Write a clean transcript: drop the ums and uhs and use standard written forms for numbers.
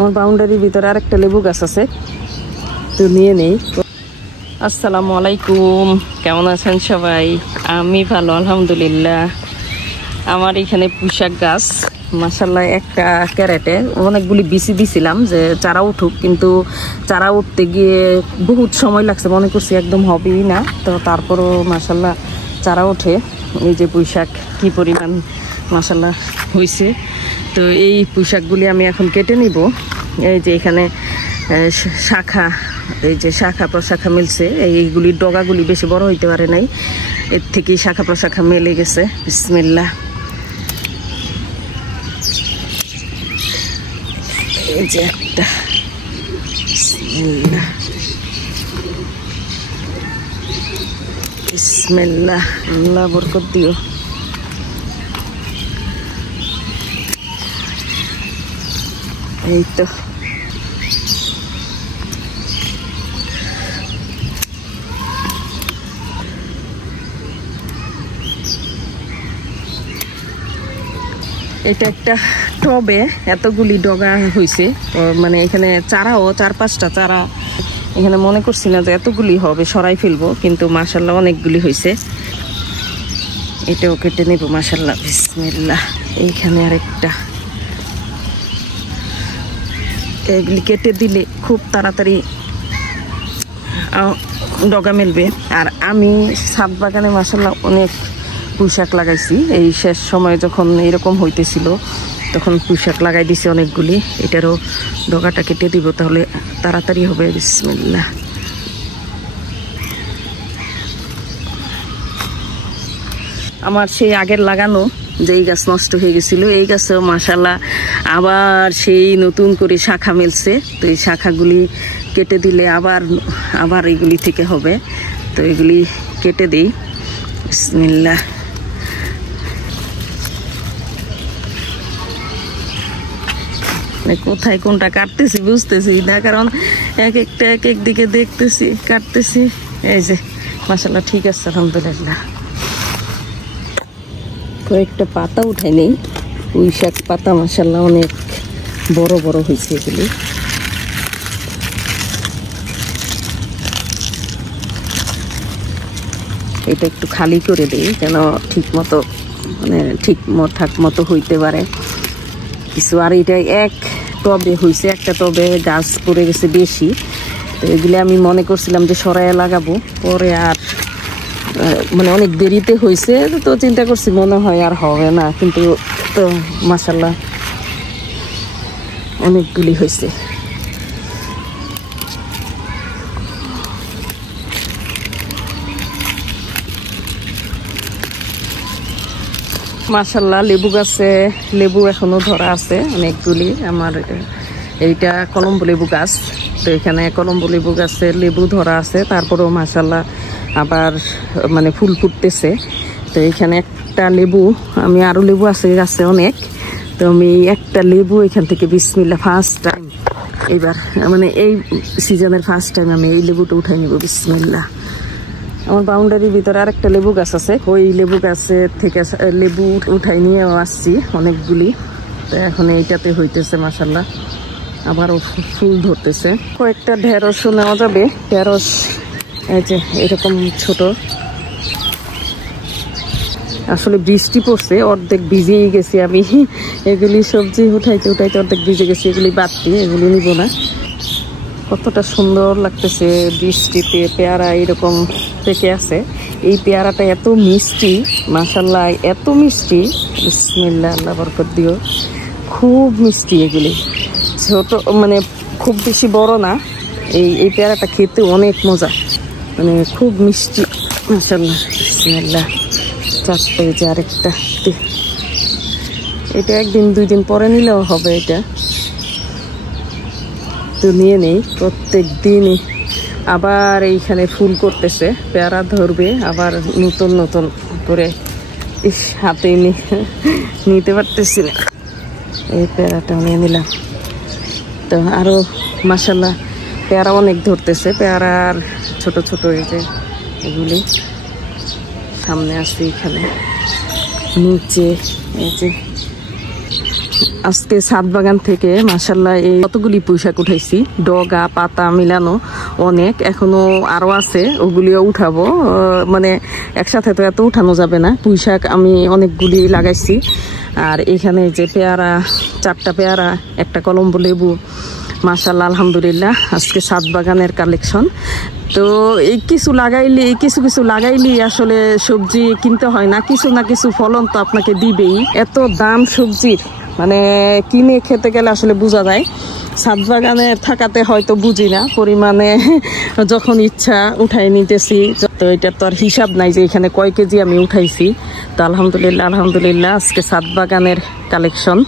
আমার বাউন্ডারির ভিতরে আরেকটা লেবু গাছ আছে, তো নিয়ে নেই। আসসালামু আলাইকুম, কেমন আছেন সবাই? আমি ভালো আলহামদুলিল্লাহ। আমার এখানে পুঁইশাক গাছ মাশাআল্লাহ একটা ক্যারেটে অনেকগুলি বিচি দিছিলাম যে চারা উঠুক, কিন্তু চারা উঠতে গিয়ে বহুত সময় লাগছে, মনে করছি একদম হবেই না, তো তারপরও মাশাআল্লাহ চারা ওঠে। এই যে পুঁইশাক কি পরিমাণ মাশাআল্লাহ হয়েছে। তো এই পুঁইশাকগুলি আমি এখন কেটে নিব। এই যে এখানে শাখা, এই যে শাখা প্রশাখা মিলছে, এইগুলির ডগাগুলি বেশি বড় হইতে পারে নাই, এর থেকেই শাখা প্রশাখা মেলে গেছে। বিসমিল্লাহ। এই যে একটা, বিসমিল্লাহ বিসমিল্লাহ, আল্লাহ বরকত দিও। এই তো এটা একটা টবে এতগুলি ডগা হয়েছে, মানে এখানে চারাও 4-5টা চারা, এখানে মনে করছি না যে এতগুলি হবে, সরাই ফেলবো, কিন্তু মাশাআল্লাহ অনেকগুলি হয়েছে। এটাও কেটে নেব মাশাআল্লাহ। বিসমিল্লাহ। এইখানে আরেকটা, এগুলি কেটে দিলে খুব তাড়াতাড়ি ডগা মেলবে। আর আমি ছাদ বাগানে মাশাআল্লাহ অনেক পুঁইশাক লাগাইছি, এই শেষ সময় যখন এরকম হইতেছিল তখন পুঁইশাক লাগাই দিছি অনেকগুলি। এটারও ডগাটা কেটে দিব, তাহলে তাড়াতাড়ি হবে। বিসমিল্লাহ। আমার সেই আগের লাগানো যে এই গাছ নষ্ট হয়ে গেছিল, এই গাছেও মাশাআল্লাহ আবার সেই নতুন করে শাখা মেলছে। তো এই শাখাগুলি কেটে দিলে আবার এইগুলি থেকে হবে, তো এগুলি কেটে দিই। বিসমিল্লাহ। কোথায় কোনটা কাটতেছি বুঝতেছি না, কারণ এক এক দিকে দেখতেছি কাটতেছি। এই যে মাশাআল্লাহ ঠিক আছে আলহামদুলিল্লাহ। কয়েকটা পাতা উঠাই নেই, পুঁইশাক পাতা মাশাআল্লাহ অনেক বড় বড় হয়েছে এগুলি। এটা একটু খালি করে দিই যেন ঠিক মতো, মানে ঠিকঠাক মতো হইতে পারে কিছু। আর এটা এক টবে হয়েছে, একটা টবে গাছ পড়ে গেছে বেশি, তো এগুলি আমি মনে করছিলাম যে সরাইয়া লাগাবো, পরে আর মানে অনেক দেরিতে হয়েছে, তো চিন্তা করছি মনে হয় আর হবে না, কিন্তু তো মাশাআল্লাহ অনেকগুলি হয়েছে। মাশাআল্লাহ লেবু গাছে লেবু এখনো ধরা আছে অনেকগুলি। আমার এইটা কলম্বো লেবু গাছ, তো এখানে কলম্বো লেবু গাছে লেবু ধরা আছে, তারপরেও মাশাআল্লাহ আবার মানে ফুল ফুটতেছে। তো এখানে একটা লেবু, আমি আরো লেবু আছে গাছে অনেক, তো আমি একটা লেবু এখান থেকে বিসমিল্লাহ ফার্স্ট টাইম, এবার মানে এই সিজনের ফার্স্ট টাইম আমি এই লেবুটা উঠাই নিব। বিসমিল্লাহ। আমার বাউন্ডারির ভিতরে আরেকটা লেবু গাছ আছে, ওই লেবু গাছের থেকে লেবু উঠাই নিয়েও আসছি অনেকগুলি। তো এখন এইটাতে হইতেছে মাশাআল্লাহ, আবারও ফুল ধরতেছে। কয়েকটা ঢেঁড়সও নেওয়া যাবে, ঢেঁড়স এই যে এরকম ছোট। আসলে বৃষ্টি পড়ছে, অর্ধেক ভিজেই গেছি আমি, এগুলি সবজি উঠাইতে অর্ধেক ভিজে গেছি, এগুলি বাদ দিয়ে এগুলি নিব না। কতটা সুন্দর লাগতেছে বৃষ্টিতে, পেয়ারা এরকম পেকে আছে। এই পেয়ারাটা এত মিষ্টি মাশাআল্লাহ, এত মিষ্টি। বিসমিল্লাহ, আল্লাহ বরকত দিও। খুব মিষ্টি এগুলি, ছোট মানে খুব বেশি বড় না। এই পেয়ারাটা খেতে অনেক মজা, মানে খুব মিষ্টি মাশাআল্লাহ। বিসমিল্লাহ। চারটে, যে আরেকটা, এটা 1-2 দিন পরে নিলেও হবে। এটা তো নিয়ে নেই প্রত্যেক দিনই। আবার এইখানে ফুল করতেছে, পেয়ারা ধরবে আবার নতুন নতুন করে। হাতে নিতে পারতেছি না, এই পেয়ারাটা নিয়ে নিলাম। তো আরো মাশাআল্লাহ পেয়ারা অনেক ধরতেছে, পেয়ারার ছোট ছোট এই যে এগুলি সামনে আছে, এখানে নিচে এই যে আজকে ছাদ বাগান থেকে মাশাআল্লাহ এই কতগুলি পুঁইশাক উঠাইছি, ডগা পাতা মিলানো অনেক, এখনো আরো আছে, ওগুলিও উঠাবো। মানে একসাথে তো এত উঠানো যাবে না। পুঁইশাক আমি অনেকগুলি লাগাইছি। আর এখানে যে পেয়ারা, 4টা পেয়ারা, একটা কলম্বো লেবু, মাশাআল্লাহ আলহামদুলিল্লাহ আজকে ছাদ বাগানের কালেকশন। তো এই কিছু লাগাইলি আসলে সবজি কিনতে হয় না, কিছু না কিছু ফলন তো আপনাকে দিবেই। এত দাম সবজির, মানে কিনে খেতে গেলে আসলে বোঝা যায়। ছাদ বাগানে থাকাতে হয়তো বুঝি না পরিমাণে, যখন ইচ্ছা উঠাই নিতেছি। তো এটা তো আর হিসাব নাই যে এখানে কয় কেজি আমি উঠাইছি। তো আলহামদুলিল্লাহ আজকে ছাদ বাগানের কালেকশন।